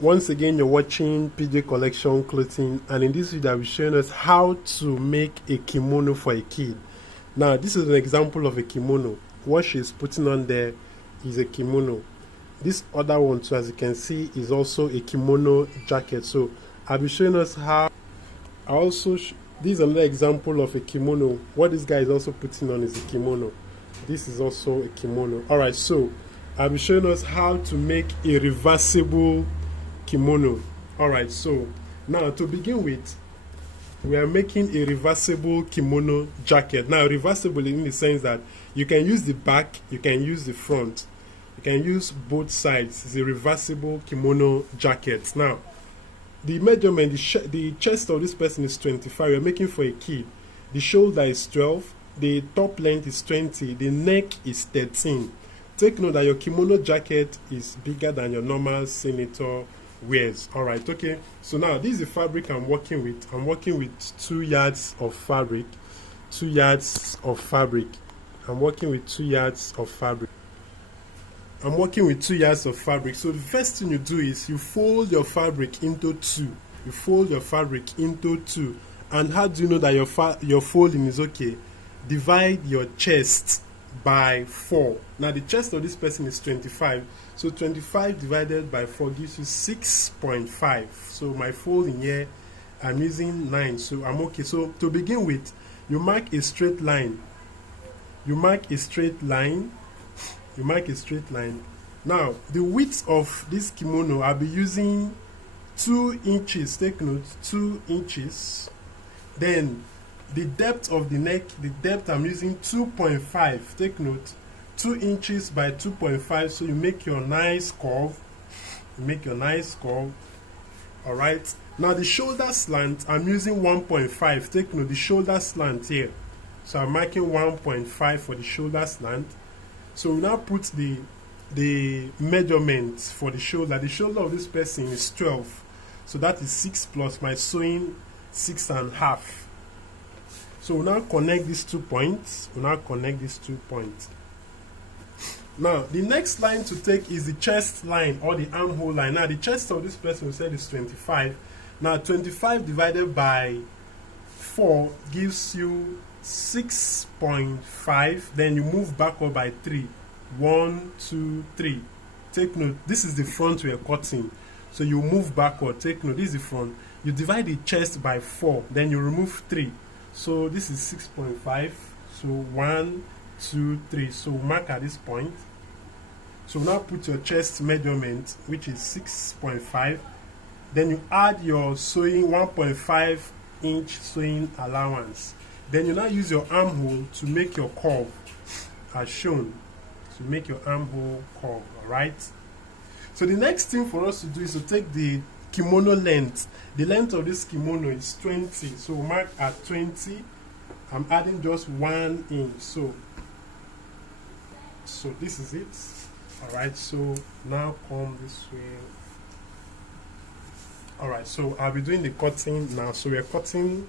Once again, you're watching PJ Collection Clothing, and in this video I'll be showing us how to make a kimono for a kid. Now this is an example of a kimono. What she's putting on there is a kimono. This other one too, as you can see, is also a kimono jacket. So I'll be showing us how. This is another example of a kimono. What this guy is also putting on is a kimono. This is also a kimono. Alright, so I'll be showing us how to make a reversible kimono. Alright, so now to begin with, we are making a reversible kimono jacket. Now reversible in the sense that you can use the back, you can use the front, you can use both sides. It's a reversible kimono jacket. Now the measurement, the chest of this person is 25. We're making for a kid. The shoulder is 12, the top length is 20, the neck is 13. Take note that your kimono jacket is bigger than your normal senator wears. Alright, okay. So now this is the fabric I'm working with. I'm working with 2 yards of fabric. 2 yards of fabric. I'm working with 2 yards of fabric. I'm working with 2 yards of fabric. So the first thing you do is you fold your fabric into 2. You fold your fabric into 2. And how do you know that your folding is okay? Divide your chest by 4. Now the chest of this person is 25. So 25 divided by 4 gives you 6.5. So my folding here, I'm using 9. So I'm okay. So to begin with, you mark a straight line. You mark a straight line. You mark a straight line. Now, the width of this kimono, I'll be using 2 inches. Take note, 2 inches. Then, the depth of the neck, the depth I'm using 2.5. Take note, 2 inches by 2.5. So you make your nice curve. You make your nice curve. Alright. Now, the shoulder slant, I'm using 1.5. Take note, the shoulder slant here. So I'm marking 1.5 for the shoulder slant. So we now put the measurements for the shoulder. The shoulder of this person is 12. So that is 6 plus my sewing 6.5. So we now connect these 2 points. We now connect these 2 points. Now the next line to take is the chest line or the armhole line. Now the chest of this person we said is 25. Now 25 divided by 4 gives you 6.5. Then you move backward by 3. 1, 2, 3. Take note, this is the front we are cutting. So you move backward. Take note, this is the front. You divide the chest by 4. Then you remove 3. So this is 6.5. So 1, 2, 3. So mark at this point. So now put your chest measurement, which is 6.5. Then you add your sewing 1.5 inch sewing allowance. Then you now use your armhole to make your curve as shown. To make your armhole curve, alright? So the next thing for us to do is to take the kimono length. The length of this kimono is 20. So mark at 20. I'm adding just 1 inch. So this is it. Alright, so now come this way. Alright, so I'll be doing the cutting now. So we are cutting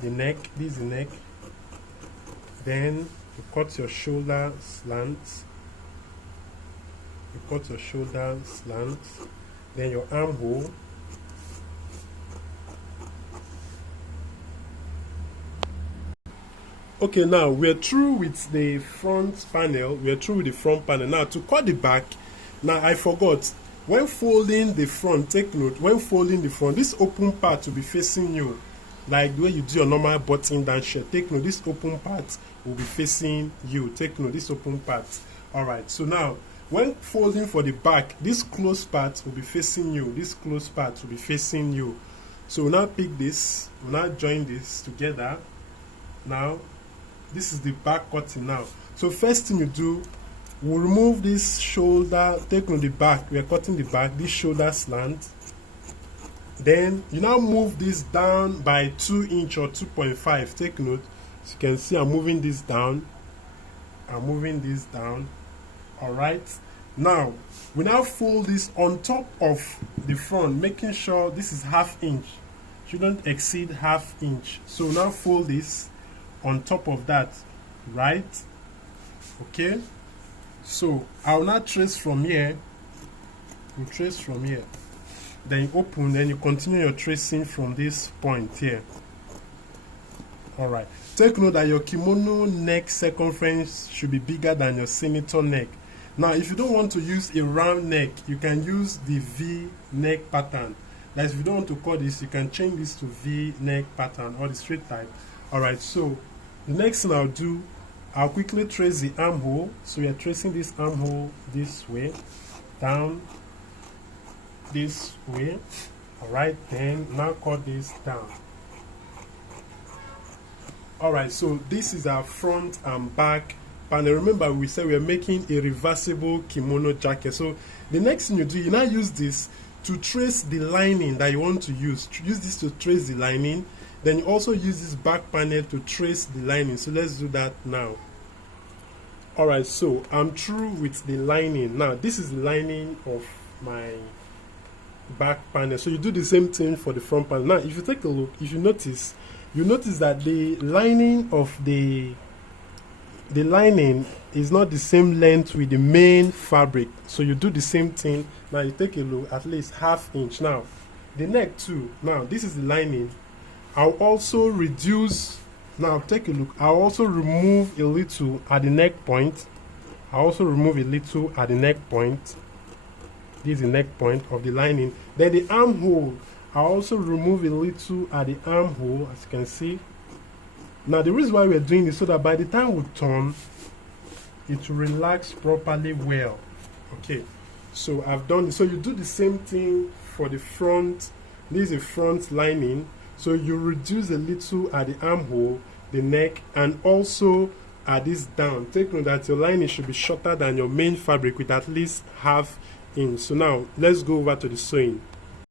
the neck. This is the neck. Then you cut your shoulder slant. You cut your shoulder slant. Then your armhole. Okay, now we're through with the front panel. We're through with the front panel. Now to cut the back, now I forgot. When folding the front, take note, when folding the front, this open part will be facing you. Like the way you do your normal button down shirt. Take note, this open part will be facing you. Take note, this open part. Alright, so now when folding for the back, this closed part will be facing you. This closed part will be facing you. So we'll now pick this, we'll now join this together. Now, this is the back cutting now. So first thing you do, we'll remove this shoulder. Take note the back, we are cutting the back, this shoulder slant. Then you now move this down by 2 inch or 2.5. Take note. As you can see, I'm moving this down. I'm moving this down. Alright. Now, we now fold this on top of the front, making sure this is ½ inch. Shouldn't exceed ½ inch. So now fold this on top of that. Right? Okay. So I'll now trace from here. We'll trace from here. then you open, then you continue your tracing from this point here. All right, take note that your kimono neck circumference should be bigger than your senator neck. Now if you don't want to use a round neck, you can use the V neck pattern. That is, if you don't want to cut this, you can change this to V neck pattern or the straight type. All right, so the next thing I'll do, I'll quickly trace the armhole. So we are tracing this armhole this way, down this way. All right, then now cut this down. All right, so this is our front and back panel. Remember, we said we are making a reversible kimono jacket. So the next thing you do, you now use this to trace the lining that you want to use. Use this to trace the lining. Then you also use this back panel to trace the lining. So let's do that now. All right, so I'm through with the lining. Now this is the lining of my back panel. So you do the same thing for the front panel. Now if you take a look, if you notice that the lining of the lining is not the same length with the main fabric. So you do the same thing. Now you take a look, at least ½ inch. Now the neck too. Now this is the lining. I'll also reduce. Now take a look, I'll also remove a little at the neck point. I'll also remove a little at the neck point. This is the neck point of the lining. Then the armhole, I'll also remove a little at the armhole, as you can see. Now the reason why we're doing this, so that by the time we turn, it will relax properly well. Okay, so I've done this. So you do the same thing for the front. This is a front lining. So you reduce a little at the armhole, the neck, and also at this down. Take note that your lining should be shorter than your main fabric with at least ½ inch. So now let's go over to the sewing.